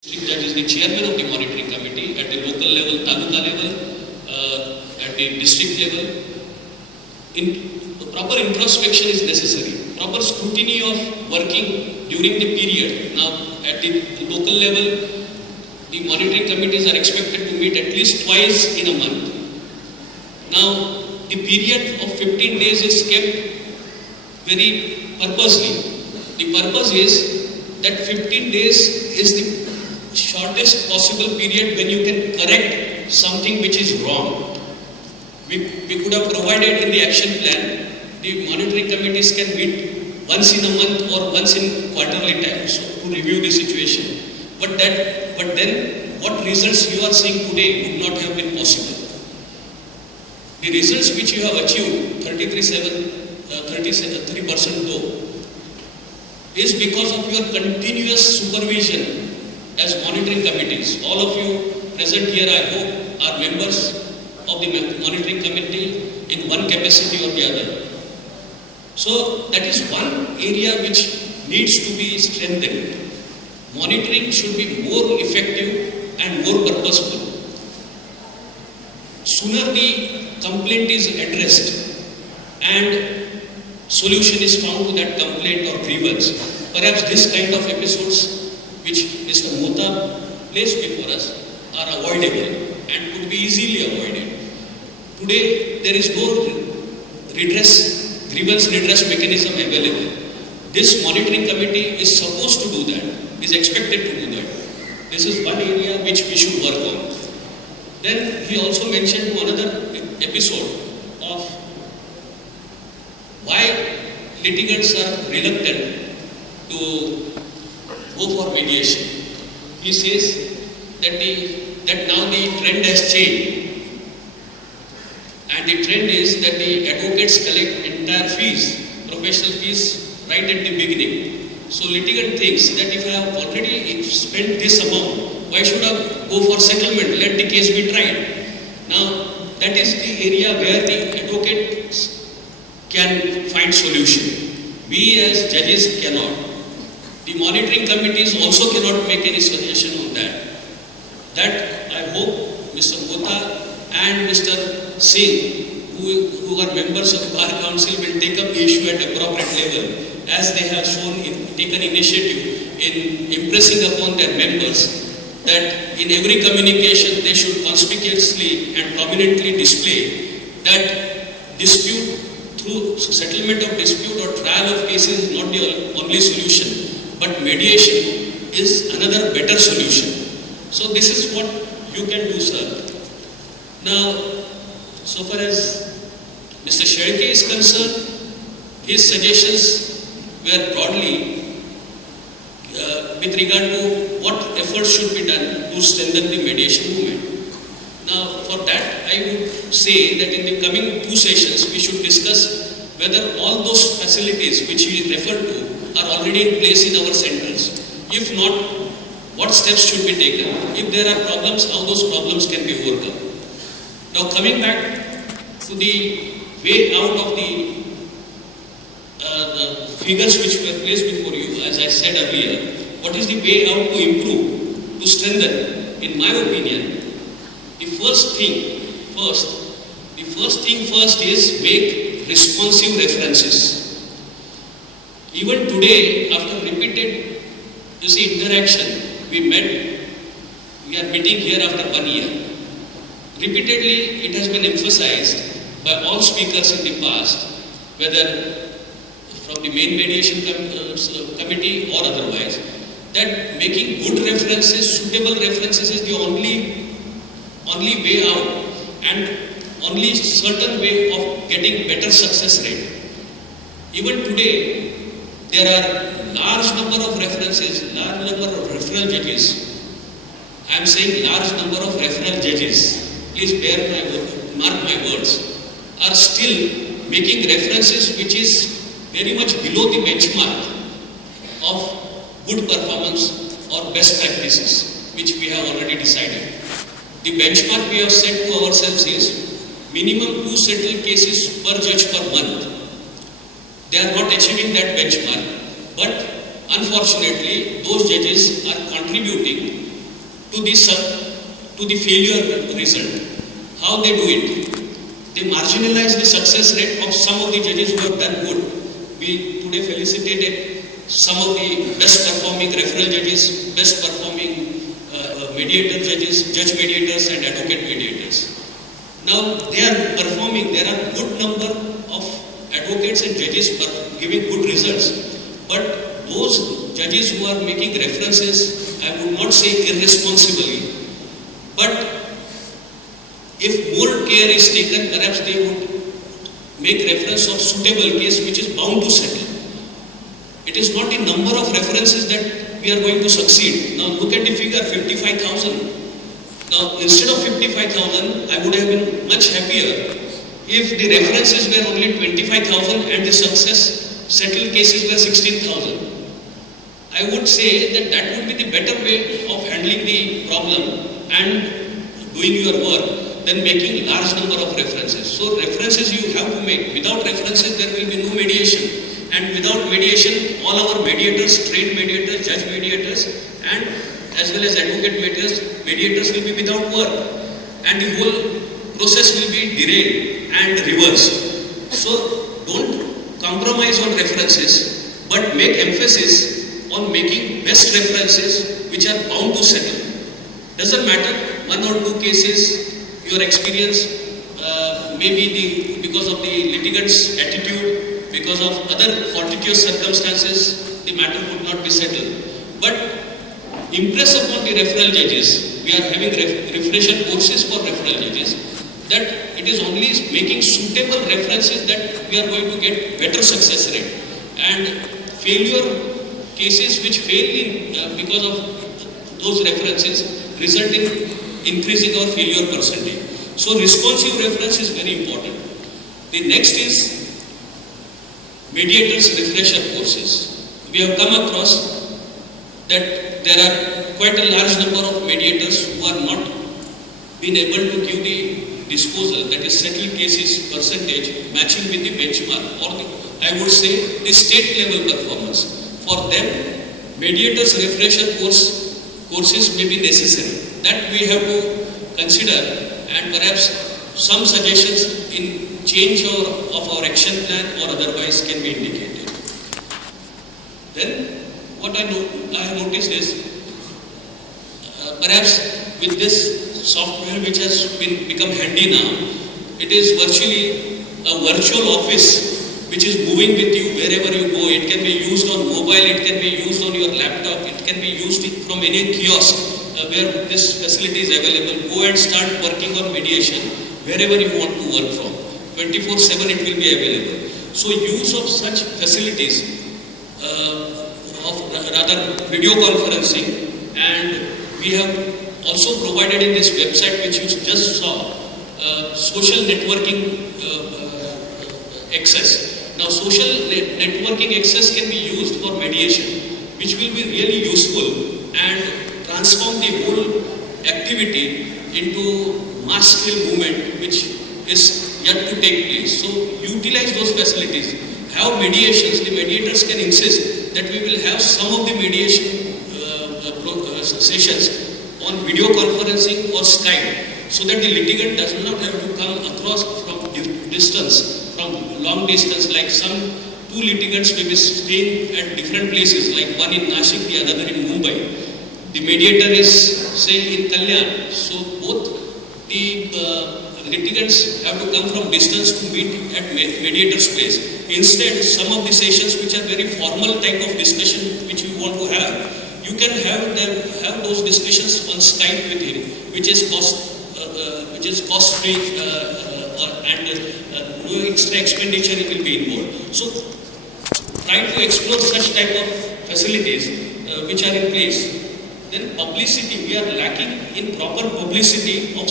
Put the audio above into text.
Judge is the chairman of the monitoring committee at the local level, taluka level, at the district level. Proper introspection is necessary. Proper scrutiny of working during the period. Now, at the local level, the monitoring committees are expected to meet at least twice in a month. Now, the period of 15 days is kept very purposely. The purpose is that 15 days is the shortest possible period when you can correct something which is wrong. We could have provided in the action plan, the monitoring committees can meet once in a month or once in quarterly time, so to review the situation. But then what results you are seeing today would not have been possible. The results which you have achieved, 33% though, is because of your continuous supervision as monitoring committees. All of you present here, I hope, are members of the monitoring committee in one capacity or the other. So that is one area which needs to be strengthened. Monitoring should be more effective and more purposeful. Sooner the complaint is addressed and solution is found to that complaint or grievance, perhaps this kind of episodes which Mr. Mota placed before us are avoidable and could be easily avoided. Today, there is no grievance redress mechanism available. This monitoring committee is supposed to do that, is expected to do that. This is one area which we should work on. Then he also mentioned another episode of why litigants are reluctant to go for mediation. He says that now the trend has changed, and the trend is that the advocates collect entire fees, professional fees, right at the beginning. So litigant thinks that if I have already spent this amount, why should I go for settlement? Let the case be tried. Now that is the area where the advocates can find solution. We as judges cannot. The monitoring committees also cannot make any suggestion on that. That I hope Mr. Mota and Mr. Singh, who are members of the Bar Council, will take up the issue at appropriate level, as they have taken initiative in impressing upon their members that in every communication they should conspicuously and prominently display that dispute through settlement of dispute or trial of cases is not the only solution, but mediation is another better solution. So this is what you can do, sir. Now, so far as Mr. Shri is concerned, his suggestions were broadly with regard to what efforts should be done to strengthen the mediation movement. Now, for that, I would say that in the coming 2 sessions, we should discuss whether all those facilities which we refer to are already in place in our centers. If not, what steps should be taken? If there are problems, how those problems can be overcome? Now, coming back to the way out of the figures which were placed before you, as I said earlier, what is the way out to improve, to strengthen? In my opinion, the first thing first is make responsive references. Even today, after repeated, interaction, we are meeting here after 1 year. Repeatedly, it has been emphasized by all speakers in the past, whether from the main mediation committee or otherwise, that making good references, suitable references is the only way out and only certain way of getting better success rate. Even today, there are large number of references, large number of referral judges. I am saying large number of referral judges, please mark my words, are still making references which is very much below the benchmark of good performance or best practices, which we have already decided. The benchmark we have set to ourselves is minimum 2 settled cases per judge per month. They are not achieving that benchmark, but unfortunately those judges are contributing to the failure result. How they do it? They marginalize the success rate of some of the judges who have done good. We today felicitated some of the best performing referral judges, best performing mediator judges, judge mediators and advocate mediators. Now they are performing, there are good number of advocates and judges giving good results. But those judges who are making references, I would not say irresponsibly, but if more care is taken, perhaps they would make reference of suitable case which is bound to settle. It is not the number of references that we are going to succeed. Now look at the figure, 55,000. Now instead of 55,000, I would have been much happier if the references were only 25,000 and the success settled cases were 16,000. I would say that that would be the better way of handling the problem and doing your work than making large number of references. So references you have to make. Without references there will be no mediation. And without mediation, all our mediators, trained mediators, judge mediators and as well as advocate mediators will be without work. And the whole process will be derailed and reversed. So don't compromise on references, but make emphasis on making best references which are bound to settle. Doesn't matter, one or two cases, your experience, maybe because of the litigant's attitude, because of other fortuitous circumstances, the matter would not be settled. But impress upon the referral judges, we are having refresher courses for referral judges, that it is only making suitable references that we are going to get better success rate. And failure cases which fail in, because of those references result in increasing our failure percentage. So responsive reference is very important. The next is mediators refresher courses. We have come across that there are quite a large number of mediators who are not been able to give the disposal, that is settled cases percentage matching with the benchmark or the, I would say the state level performance. For them, mediators refresher courses may be necessary. That we have to consider, and perhaps some suggestions in change of our action plan or otherwise can be indicated. Then what I have noticed is perhaps with this software which has become handy now, it is virtually a virtual office which is moving with you wherever you go. It can be used on mobile, it can be used on your laptop, it can be used from any kiosk where this facility is available. Go and start working on mediation wherever you want to work from. 24/7 it will be available. So use of such facilities of rather video conferencing, and we have also provided in this website which you just saw social networking access. Now social networking access can be used for mediation, which will be really useful and transform the whole activity into mass scale movement which is yet to take place. So utilize those facilities. Have mediations. The mediators can insist that we will have some of the mediation sessions on video conferencing or Skype, so that the litigant does not have to come across from distance, from long distance, like some two litigants may be staying at different places, like one in Nashik, the other in Mumbai. The mediator is, say, in Kalyan, so both the litigants have to come from distance to meet at mediator's place. Instead, some of the sessions which are very formal type of discussion which you want to have, you can have those discussions on Skype with him, which is cost free and no extra expenditure will be involved. So try to explore such type of facilities which are in place. Then publicity, we are lacking in proper publicity of